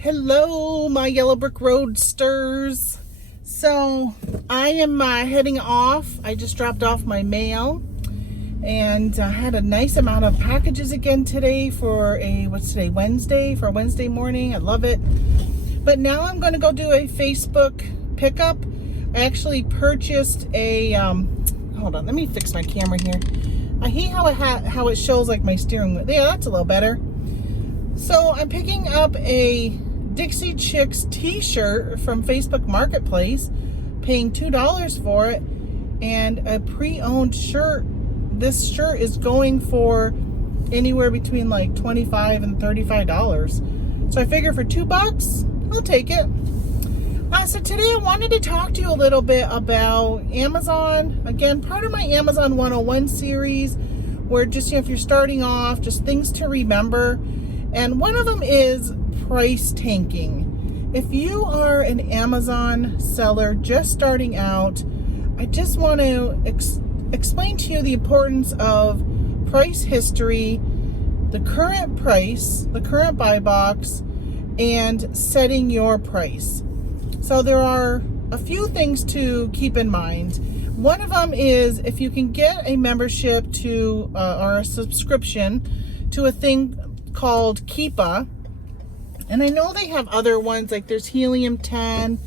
Hello, my yellow brick roadsters. So I am heading off. I just dropped off my mail and I had a nice amount of packages again today for what's today, Wednesday, for a Wednesday morning. I love it. But now I'm going to go do a Facebook pickup. I actually purchased a, hold on, let me fix my camera here. I hate how it shows like my steering wheel. Yeah, that's a little better. So I'm picking up a Dixie Chicks t-shirt from Facebook Marketplace, paying $2 for it, and a pre-owned shirt. This shirt is going for anywhere between like $25 and $35. So I figure for $2, I'll take it. So today I wanted to talk to you a little bit about Amazon. Again, part of my Amazon 101 series, where just, if you're starting off, just things to remember. And one of them is price tanking. If you are an Amazon seller just starting out, I just want to explain to you the importance of price history, the current price, the current buy box, and setting your price. So there are a few things to keep in mind. One of them is if you can get a membership to or a subscription to a thing called Keepa, and I know they have other ones, like there's Helium 10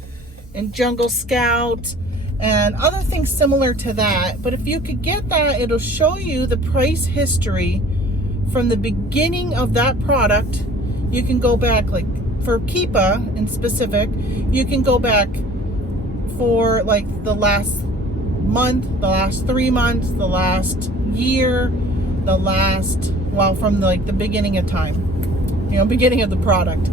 and Jungle Scout and other things similar to that. But if you could get that, it'll show you the price history from the beginning of that product. You can go back, like for Keepa in specific, you can go back for like the last month, the last 3 months, the last year, the last, well, from like the beginning of time, beginning of the product.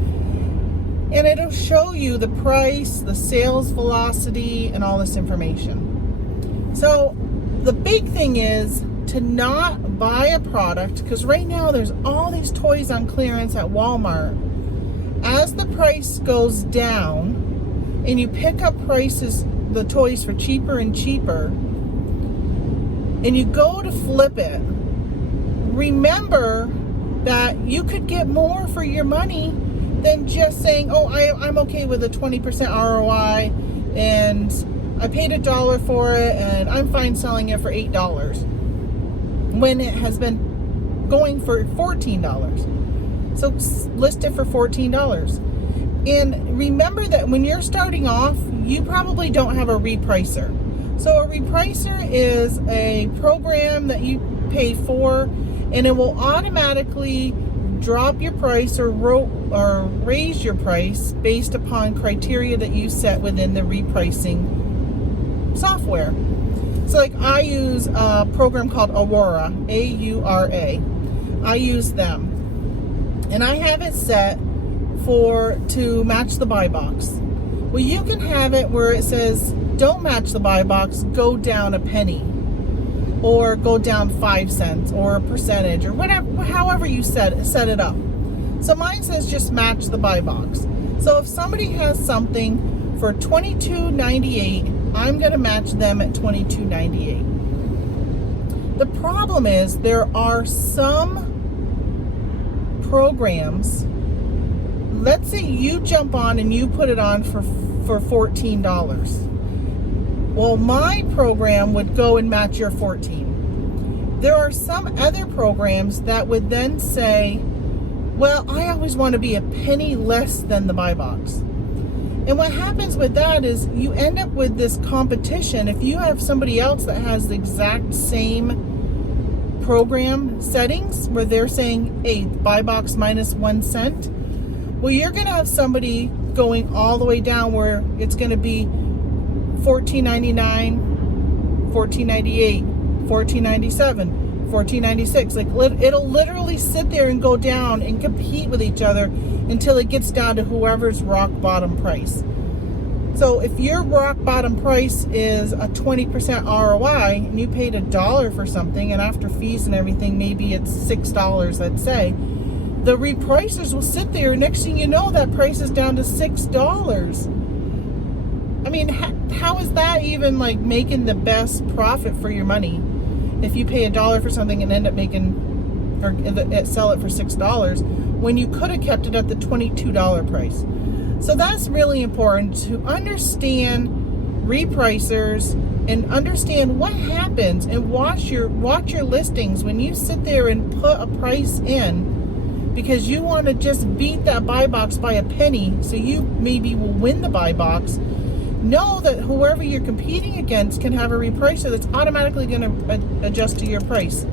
And it'll show you the price, the sales velocity, and all this information. So the big thing is to not buy a product, because right now there's all these toys on clearance at Walmart. As the price goes down and you pick up prices, the toys for cheaper and cheaper, and you go to flip it, remember that you could get more for your money than just saying, oh, I'm okay with a 20% ROI and I paid $1 for it and I'm fine selling it for $8 when it has been going for $14. So list it for $14. And remember that when you're starting off, you probably don't have a repricer. So a repricer is a program that you pay for, and it will automatically drop your price or raise your price based upon criteria that you set within the repricing software. So like I use a program called Aura, A-U-R-A. I use them. And I have it set to match the buy box. Well, you can have it where it says, don't match the buy box, go down a penny, or go down 5 cents, or a percentage, or whatever, however you set it up. So mine says just match the buy box. So if somebody has something for $22.98, I'm going to match them at $22.98. The problem is there are some programs, let's say you jump on and you put it on for $14. Well, my program would go and match your $14. There are some other programs that would then say, well, I always want to be a penny less than the buy box. And what happens with that is you end up with this competition. If you have somebody else that has the exact same program settings where they're saying, hey, buy box minus 1 cent, well, you're going to have somebody going all the way down where it's going to be $14.99, $14.98, $14.97, $14.96. Like it'll literally sit there and go down and compete with each other until it gets down to whoever's rock bottom price. So if your rock bottom price is a 20% ROI and you paid $1 for something, and after fees and everything, maybe it's $6, let's say, the repricers will sit there, and next thing you know, that price is down to $6. I mean, how is that even like making the best profit for your money if you pay $1 for something and end up making or sell it for $6 when you could have kept it at the $22 price. So that's really important to understand repricers and understand what happens, and watch your listings when you sit there and put a price in because you want to just beat that buy box by a penny so you maybe will win the buy box. Know that whoever you're competing against can have a repricer that's automatically going to adjust to your price.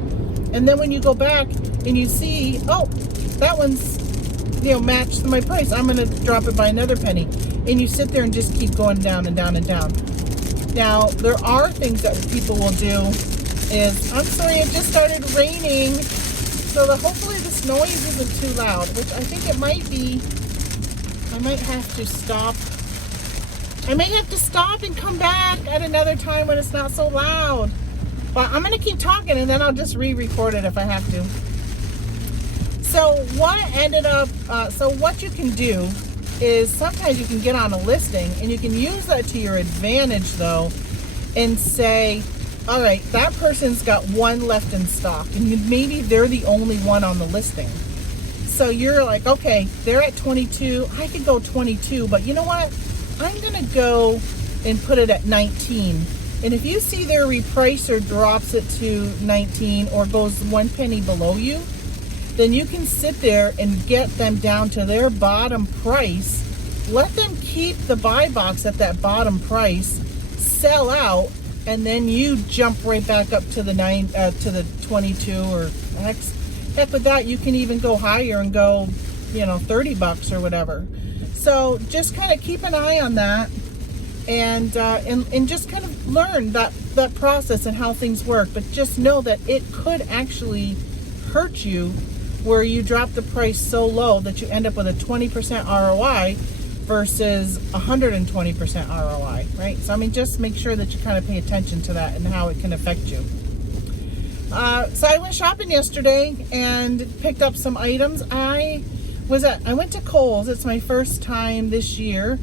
And then when you go back and you see, oh, that one's, matched my price, I'm going to drop it by another penny. And you sit there and just keep going down and down and down. Now, there are things that people will do is, I'm sorry, it just started raining. So hopefully this noise isn't too loud, which I think it might be. I might have to stop. I may have to stop and come back at another time when it's not so loud. But I'm going to keep talking and then I'll just re-record it if I have to. So what you can do is sometimes you can get on a listing and you can use that to your advantage though and say, all right, that person's got one left in stock and maybe they're the only one on the listing. So you're like, okay, they're at 22. I could go 22, but you know what? I'm going to go and put it at 19. And if you see their repricer drops it to 19 or goes 1 penny below you, then you can sit there and get them down to their bottom price. Let them keep the buy box at that bottom price, sell out, and then you jump right back up to the 22 or heck with that. You can even go higher and go, $30 or whatever. So just kind of keep an eye on that and just kind of learn that process and how things work. But just know that it could actually hurt you where you drop the price so low that you end up with a 20% ROI versus 120% ROI, right? So, just make sure that you kind of pay attention to that and how it can affect you. So I went shopping yesterday and picked up some items. I went to Kohl's. It's my first time this year.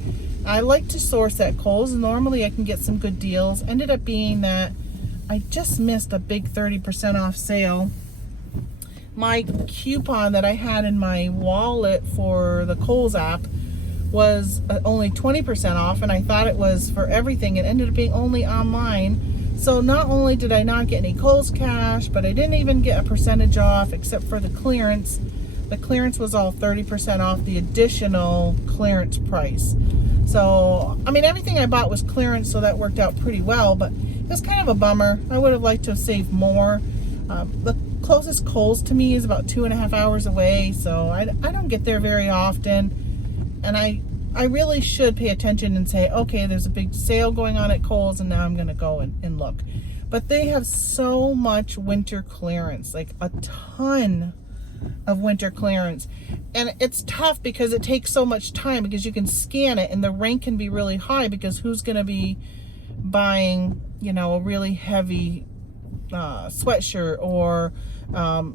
I like to source at Kohl's. Normally I can get some good deals. Ended up being that I just missed a big 30% off sale. My coupon that I had in my wallet for the Kohl's app was only 20% off, and I thought it was for everything. It ended up being only online. So not only did I not get any Kohl's cash, but I didn't even get a percentage off except for the clearance. The clearance was all 30% off the additional clearance price. So, everything I bought was clearance, so that worked out pretty well, but it was kind of a bummer. I would have liked to have saved more. The closest Kohl's to me is about 2.5 hours away, so I don't get there very often. And I really should pay attention and say, okay, there's a big sale going on at Kohl's, and now I'm going to go and look. But they have so much winter clearance, like a ton of winter clearance. And it's tough because it takes so much time because you can scan it and the rank can be really high because who's going to be buying, a really heavy sweatshirt or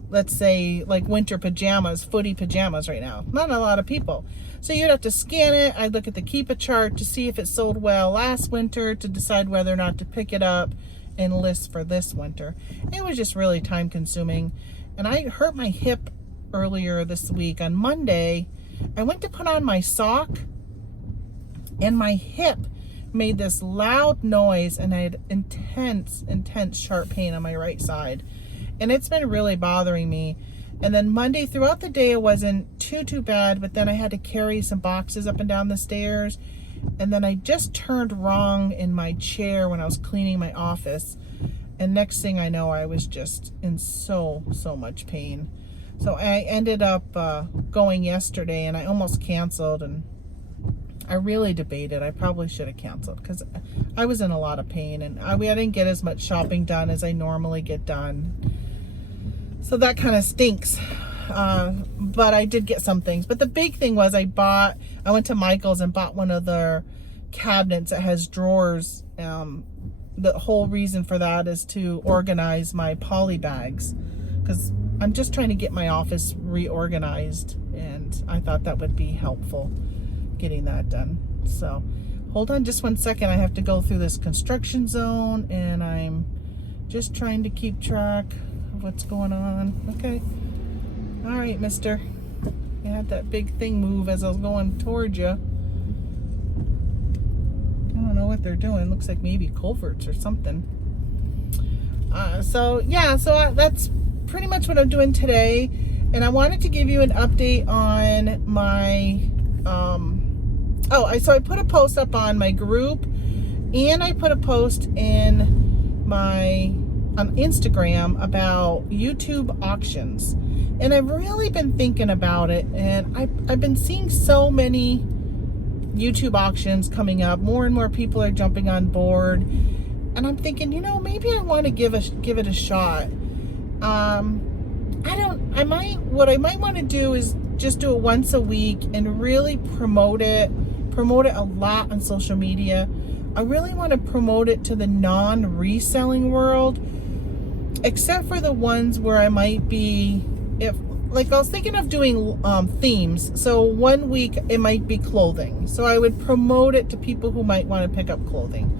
let's say like winter pajamas, footy pajamas right now. Not a lot of people. So you'd have to scan it. I'd look at the Keep a chart to see if it sold well last winter to decide whether or not to pick it up and list for this winter. It was just really time consuming. And I hurt my hip earlier this week. On Monday, I went to put on my sock and my hip made this loud noise and I had intense sharp pain on my right side. And it's been really bothering me. And then Monday throughout the day, it wasn't too bad, but then I had to carry some boxes up and down the stairs. And then I just turned wrong in my chair when I was cleaning my office. And next thing I know, I was just in so much pain. So I ended up going yesterday and I almost canceled, and I really debated. I probably should have canceled because I was in a lot of pain and I didn't get as much shopping done as I normally get done. So that kind of stinks. But I did get some things. But the big thing was I went to Michael's and bought one of their cabinets that has drawers. The whole reason for that is to organize my poly bags because I'm just trying to get my office reorganized, and I thought that would be helpful getting that done. So hold on just 1 second. I have to go through this construction zone and I'm just trying to keep track of what's going on. Okay. All right, mister. You had that big thing move as I was going towards you. I don't know what they're doing. Looks like maybe culverts or something. So that's pretty much what I'm doing today. And I wanted to give you an update on my, I put a post up on my group, and I put a post on Instagram about YouTube auctions. And I've really been thinking about it, and I've been seeing so many YouTube auctions coming up. More and more people are jumping on board, and I'm thinking, maybe I want to give it a shot. What I might want to do is just do it once a week and really promote it a lot on social media. I really want to promote it to the non-reselling world, except for the ones where I might be, I was thinking of doing themes. So one week it might be clothing. So I would promote it to people who might want to pick up clothing.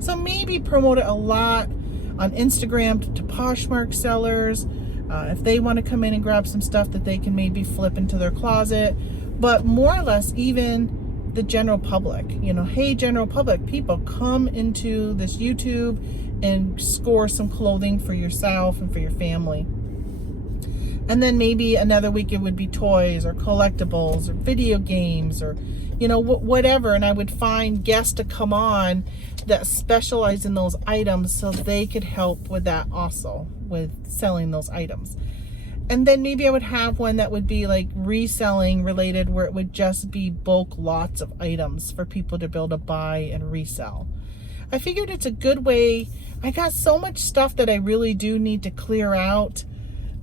So maybe promote it a lot on Instagram to Poshmark sellers. If they want to come in and grab some stuff that they can maybe flip into their closet. But more or less even the general public. Hey, general public, people, come into this YouTube and score some clothing for yourself and for your family. And then maybe another week it would be toys or collectibles or video games or, whatever. And I would find guests to come on that specialize in those items so they could help with that also, with selling those items. And then maybe I would have one that would be like reselling related, where it would just be bulk lots of items for people to be able to buy and resell. I figured it's a good way. I got so much stuff that I really do need to clear out.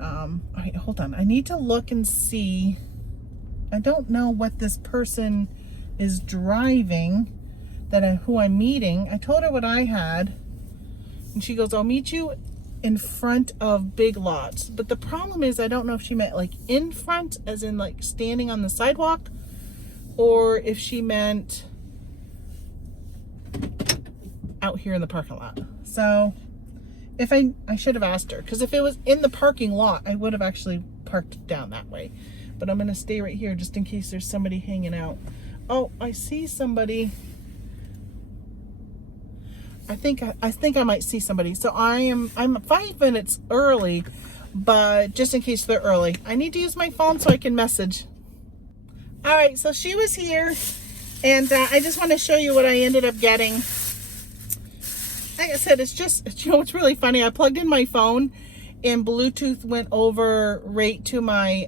Hold on. I need to look and see. I don't know what this person is driving who I'm meeting. I told her what I had, and she goes, I'll meet you in front of Big Lots. But the problem is, I don't know if she meant like in front as in like standing on the sidewalk, or if she meant out here in the parking lot. So if I should have asked her, because if it was in the parking lot, I would have actually parked down that way. But I'm going to stay right here just in case there's somebody hanging out. Oh, I see somebody. I think I might see somebody. So I'm 5 minutes early, but just in case they're early, I need to use my phone so I can message. All right, so she was here, and I just want to show you what I ended up getting. Like I said, it's just, it's really funny. I plugged in my phone, and Bluetooth went over right to my,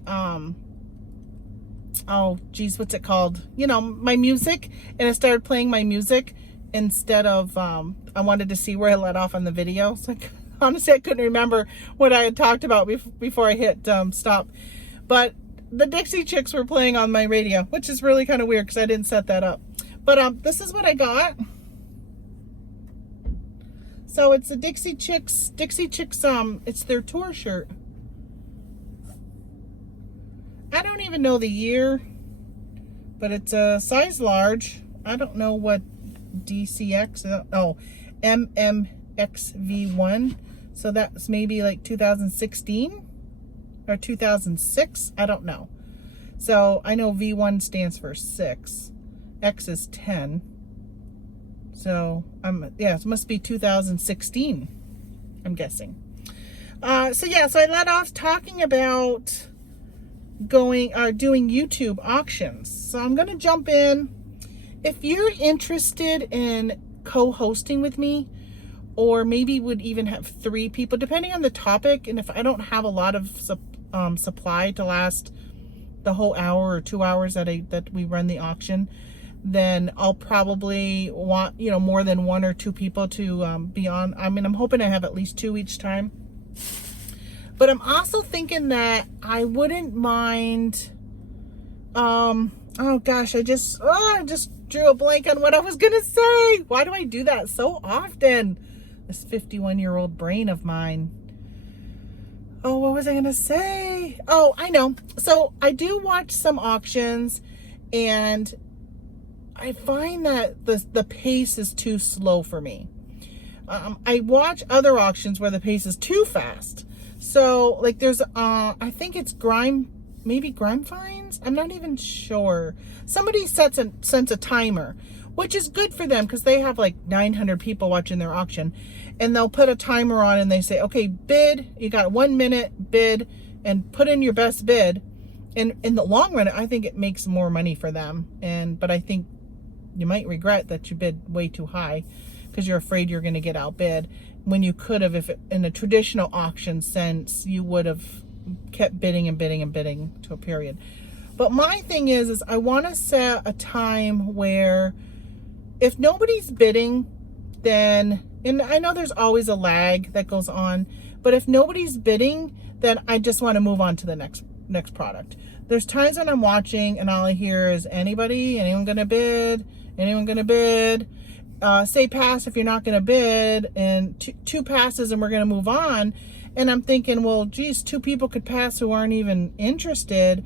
what's it called? My music, and it started playing my music instead of, I wanted to see where I let off on the video. So honestly, I couldn't remember what I had talked about before I hit stop. But the Dixie Chicks were playing on my radio, which is really kind of weird because I didn't set that up. But this is what I got. So it's the Dixie Chicks, it's their tour shirt. I don't even know the year, but it's a size large. I don't know what DCX, MMXV1. So that's maybe like 2016 or 2006. I don't know. So I know V1 stands for 6. X is 10. So it must be 2016, I'm guessing. So I let off talking about doing YouTube auctions. So I'm going to jump in. If you're interested in co-hosting with me, or maybe would even have 3 people, depending on the topic, and if I don't have a lot of supply to last the whole hour or 2 hours that we run the auction, then I'll probably want, more than 1 or 2 people to be on. I mean, I'm hoping I have at least 2 each time. But I'm also thinking that I wouldn't mind, oh gosh, I just drew a blank on what I was gonna say. Why do I do that so often? This 51-year-old brain of mine. Oh, what was I gonna say? Oh, I know. So I do watch some auctions, and I find that the pace is too slow for me. I watch other auctions where the pace is too fast. So like there's I think it's Grime maybe Grapevines. I'm not even sure. Somebody sends a timer, which is good for them because they have like 900 people watching their auction, and they'll put a timer on and they say, okay, bid, you got 1 minute, bid, and put in your best bid. And in the long run, I think it makes more money for them. But I think you might regret that you bid way too high because you're afraid you're going to get outbid, when you could have, if in a traditional auction sense, you would have kept bidding and bidding and bidding to a period. But my thing is I want to set a time where if nobody's bidding, then, and I know there's always a lag that goes on, but if nobody's bidding, then I just want to move on to the next product. There's times when I'm watching and all I hear is, anyone gonna bid? Anyone gonna bid? Say pass if you're not gonna bid, and two passes and we're gonna move on. And I'm thinking, well, geez, 2 people could pass who aren't even interested.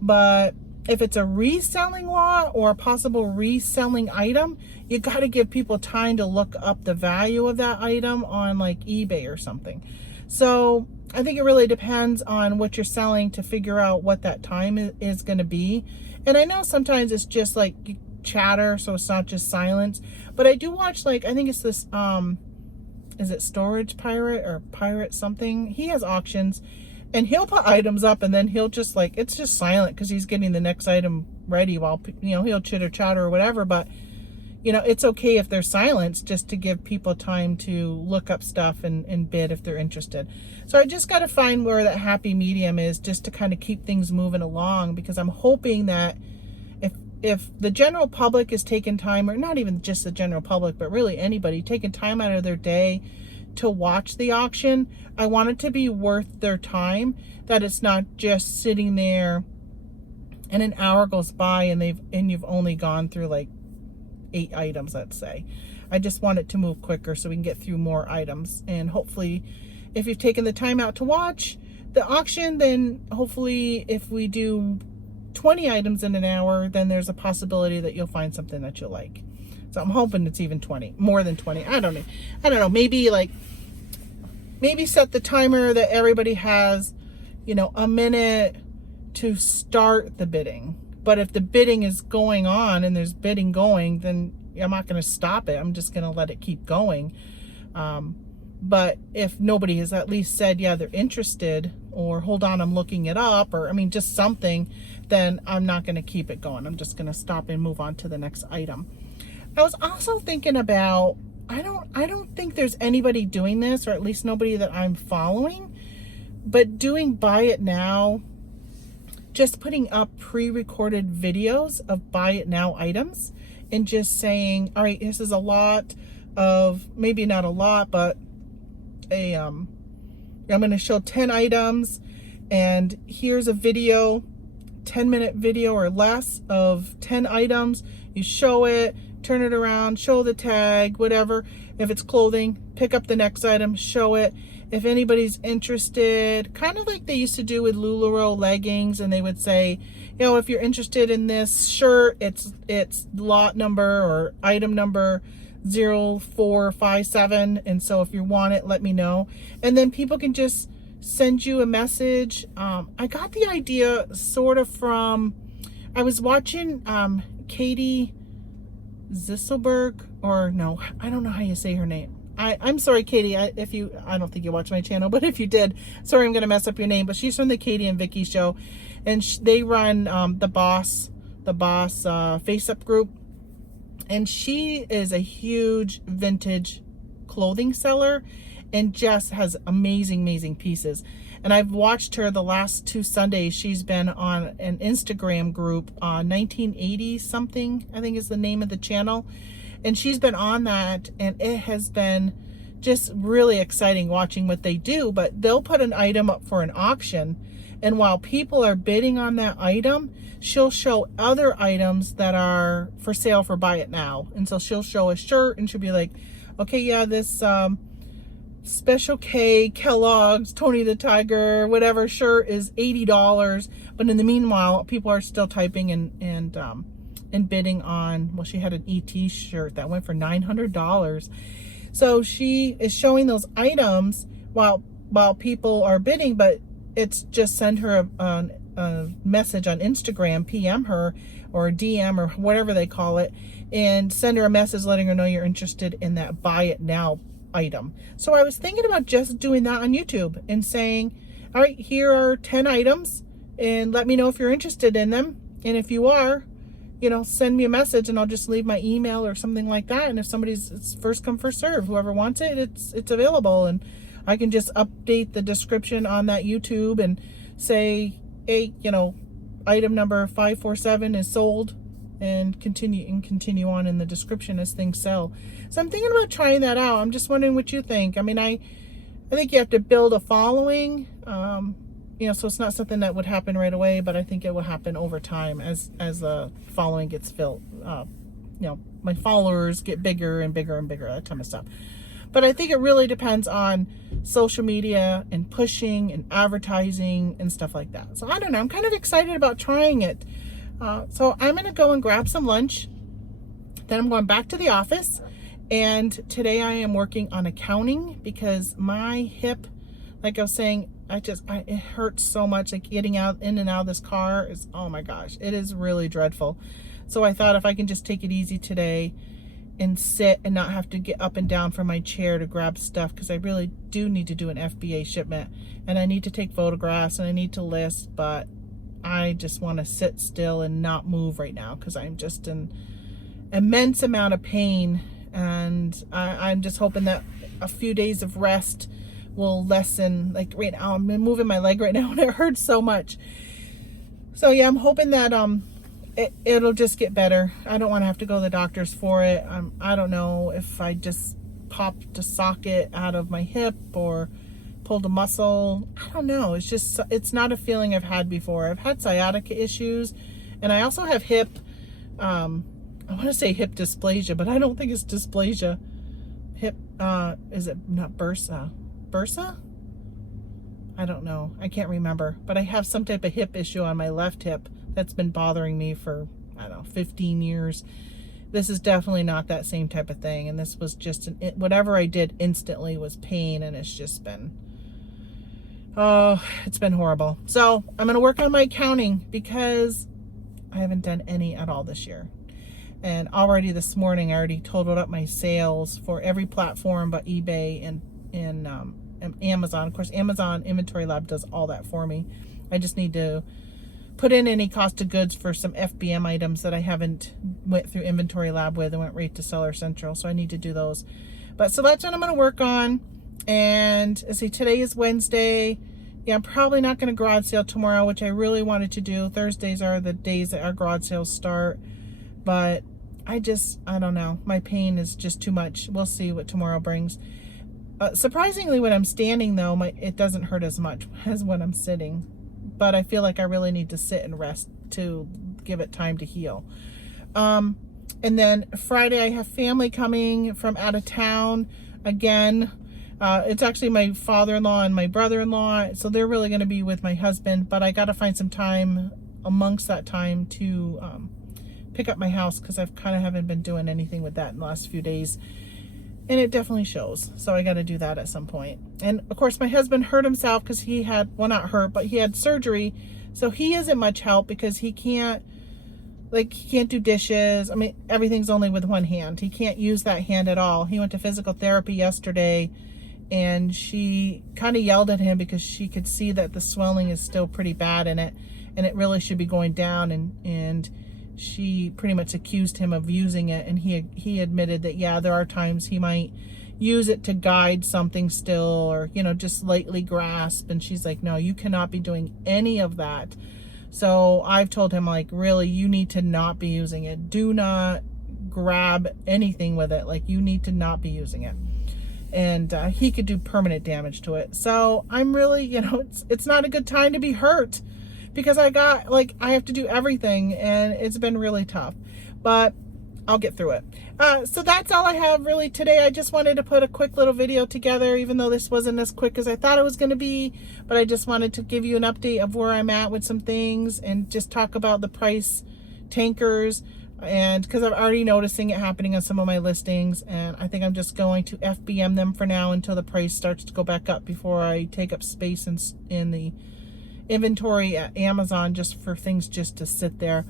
But if it's a reselling lot or a possible reselling item, you got to give people time to look up the value of that item on like eBay or something. So I think it really depends on what you're selling to figure out what that time is going to be. And I know sometimes it's just like chatter, so it's not just silence. But I do watch, like, I think it's this, is it Storage Pirate or Pirate something? He has auctions and he'll put items up and then he'll just like, it's just silent because he's getting the next item ready while, he'll chitter chatter or whatever. But, it's okay if there's silence, just to give people time to look up stuff and bid if they're interested. So I just got to find where that happy medium is, just to kind of keep things moving along, because I'm hoping that if the general public is taking time, or not even just the general public, but really anybody taking time out of their day to watch the auction, I want it to be worth their time, that it's not just sitting there and an hour goes by and you've only gone through like 8 items, let's say. I just want it to move quicker so we can get through more items. And hopefully, if you've taken the time out to watch the auction, then hopefully if we do 20 items in an hour, then there's a possibility that you'll find something that you like. So I'm hoping it's even 20, more than 20. I don't know. Maybe set the timer that everybody has, a minute to start the bidding. But if the bidding is going on and there's bidding going, then I'm not going to stop it. I'm just going to let it keep going. But if nobody has at least said, yeah, they're interested, or hold on, I'm looking it up, or just something, then I'm not going to keep it going. I'm just going to stop and move on to the next item. I was also thinking about, I don't think there's anybody doing this, or at least nobody that I'm following, but doing buy it now, just putting up pre-recorded videos of buy it now items and just saying, all right, this is a lot of, maybe not a lot, but I'm going to show 10 items, and here's a video, 10-minute video or less of 10 items. You show it, turn it around, show the tag, whatever. If it's clothing, pick up the next item, show it. If anybody's interested, kind of like they used to do with LuLaRoe leggings, and they would say, if you're interested in this shirt, it's lot number or item number 0457, and so if you want it, let me know. And then people can just send you a message. I got the idea sort of from, I was watching Katie Zisselberg, or no, I don't know how you say her name. I'm sorry, Katie, I don't think you watch my channel, but if you did, sorry, I'm going to mess up your name. But she's from the Katie and Vicky show, and they run the Boss Face Up group, and she is a huge vintage clothing seller, and just has amazing pieces. And I've watched her the last 2 Sundays. She's been on an Instagram group, 1980 something, I think is the name of the channel. And she's been on that, and it has been just really exciting watching what they do. But they'll put an item up for an auction, and while people are bidding on that item, she'll show other items that are for sale for buy it now. And so she'll show a shirt, and she'll be like, okay, yeah, this Special K, Kellogg's, Tony the Tiger, whatever shirt is $80. But in the meanwhile, people are still typing and bidding on, well, she had an ET shirt that went for $900. So she is showing those items while people are bidding, but it's just send her a message on Instagram, PM her or DM or whatever they call it, and send her a message letting her know you're interested in that buy it now item. So I was thinking about just doing that on YouTube and saying, all right, here are 10 items and let me know if you're interested in them. And if you are, send me a message and I'll just leave my email or something like that. And if it's first come, first serve, whoever wants it, it's available. And I can just update the description on that YouTube and say, hey, item number 547 is sold, and continue on in the description as things sell. So I'm thinking about trying that out. I'm just wondering what you think. I mean, I think you have to build a following, so it's not something that would happen right away, but I think it will happen over time as the following gets filled. My followers get bigger and bigger and bigger, that kind of stuff. But I think it really depends on social media and pushing and advertising and stuff like that. So I don't know. I'm kind of excited about trying it. So I'm going to go and grab some lunch. Then I'm going back to the office. And today I am working on accounting because my hip, like I was saying, it hurts so much. Like getting in and out of this car is, oh my gosh, it is really dreadful. So I thought if I can just take it easy today and sit and not have to get up and down from my chair to grab stuff, because I really do need to do an FBA shipment and I need to take photographs and I need to list, but I just want to sit still and not move right now because I'm just in immense amount of pain, and I'm just hoping that a few days of rest will lessen. Like right now I'm moving my leg right now and it hurts so much. So yeah, I'm hoping that it'll just get better. I don't want to have to go to the doctors for it. I don't know if I just popped a socket out of my hip or pulled a muscle. I don't know. It's not a feeling I've had before. I've had sciatica issues, and I also have I want to say hip dysplasia, but I don't think it's dysplasia. Hip, is it not bursa? Bursa? I don't know. I can't remember, but I have some type of hip issue on my left hip that's been bothering me for, 15 years. This is definitely not that same type of thing. And this was just, whatever I did instantly was pain, and it's just been, it's been horrible. So I'm going to work on my accounting because I haven't done any at all this year. And already this morning, I already totaled up my sales for every platform but eBay and Amazon. Of course, Amazon Inventory Lab does all that for me. I just need to put in any cost of goods for some FBM items that I haven't went through Inventory Lab with and went right to Seller Central. So I need to do those. But so that's what I'm going to work on. And let's see, today is Wednesday. Yeah, I'm probably not going to garage sale tomorrow, which I really wanted to do. Thursdays are the days that our garage sales start. But I don't know. My pain is just too much. We'll see what tomorrow brings. Surprisingly, when I'm standing, though, it doesn't hurt as much as when I'm sitting. But I feel like I really need to sit and rest to give it time to heal. And then Friday, I have family coming from out of town again. It's actually my father-in-law and my brother-in-law. So they're really going to be with my husband. But I got to find some time amongst that time to pick up my house, because I've kind of haven't been doing anything with that in the last few days. And it definitely shows. So I got to do that at some point. And of course, my husband hurt himself because he had, well, not hurt, but he had surgery. So he isn't much help because he can't do dishes. I mean, everything's only with one hand. He can't use that hand at all. He went to physical therapy yesterday, and she kind of yelled at him because she could see that the swelling is still pretty bad in it, and it really should be going down. And she pretty much accused him of using it, and he admitted that, yeah, there are times he might use it to guide something still, or, just lightly grasp. And she's like, no, you cannot be doing any of that. So I've told him, like, really, you need to not be using it. Do not grab anything with it. Like, you need to not be using it. And he could do permanent damage to it. So I'm really, it's not a good time to be hurt, because I have to do everything, and it's been really tough, but I'll get through it. So that's all I have really today. I just wanted to put a quick little video together, even though this wasn't as quick as I thought it was going to be, but I just wanted to give you an update of where I'm at with some things and just talk about the price tankers. And because I'm already noticing it happening on some of my listings, and I think I'm just going to FBM them for now until the price starts to go back up before I take up space in inventory at Amazon just for things just to sit there.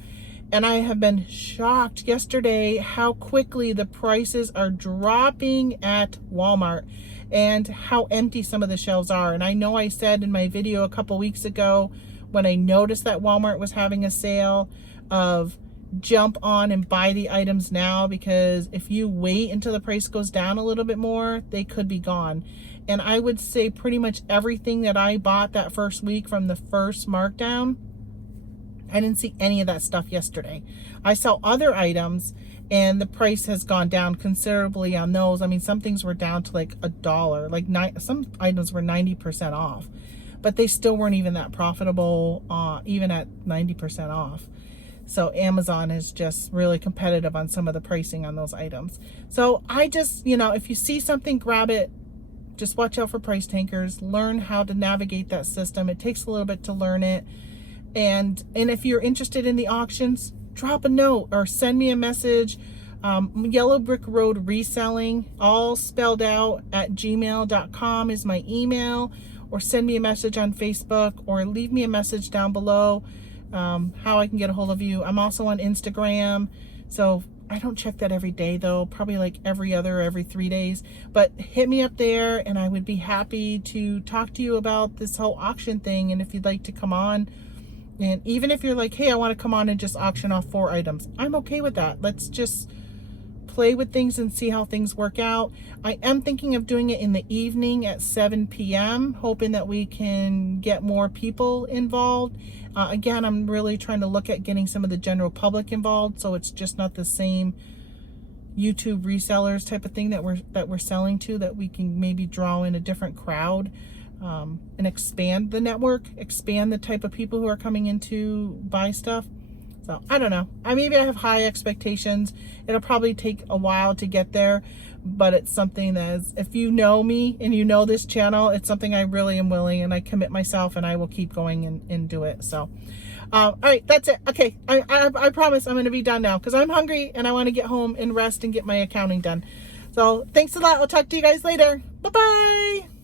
And I have been shocked yesterday how quickly the prices are dropping at Walmart and how empty some of the shelves are. And I know I said in my video a couple weeks ago when I noticed that Walmart was having a sale of jump on and buy the items now, because if you wait until the price goes down a little bit more, they could be gone. And I would say pretty much everything that I bought that first week from the first markdown, I didn't see any of that stuff yesterday. I saw other items and the price has gone down considerably on those. I mean, some things were down to like $1, like some items were 90% off, but they still weren't even that profitable, even at 90% off. So Amazon is just really competitive on some of the pricing on those items. So I just, if you see something, grab it. Just watch out for price tankers. Learn how to navigate that system. It takes a little bit to learn it. And if you're interested in the auctions, drop a note or send me a message. Yellow Brick Road Reselling, all spelled out, at gmail.com is my email. Or send me a message on Facebook, or leave me a message down below how I can get a hold of you. I'm also on Instagram. So I don't check that every day though, probably like every 3 days. But hit me up there and I would be happy to talk to you about this whole auction thing. And if you'd like to come on, and even if you're like, hey, I want to come on and just auction off 4 items, I'm okay with that. Let's just play with things and see how things work out. I am thinking of doing it in the evening at 7 p.m., hoping that we can get more people involved. Again, I'm really trying to look at getting some of the general public involved, so it's just not the same YouTube resellers type of thing that we're selling to, that we can maybe draw in a different crowd. And expand the network, expand the type of people who are coming in to buy stuff. So I don't know. I have high expectations. It'll probably take a while to get there, but it's something that is, if you know me and you know this channel, it's something I really am willing, and I commit myself, and I will keep going and do it. So, all right, that's it. Okay, I promise I'm going to be done now because I'm hungry and I want to get home and rest and get my accounting done. So thanks a lot. I'll talk to you guys later. Bye-bye.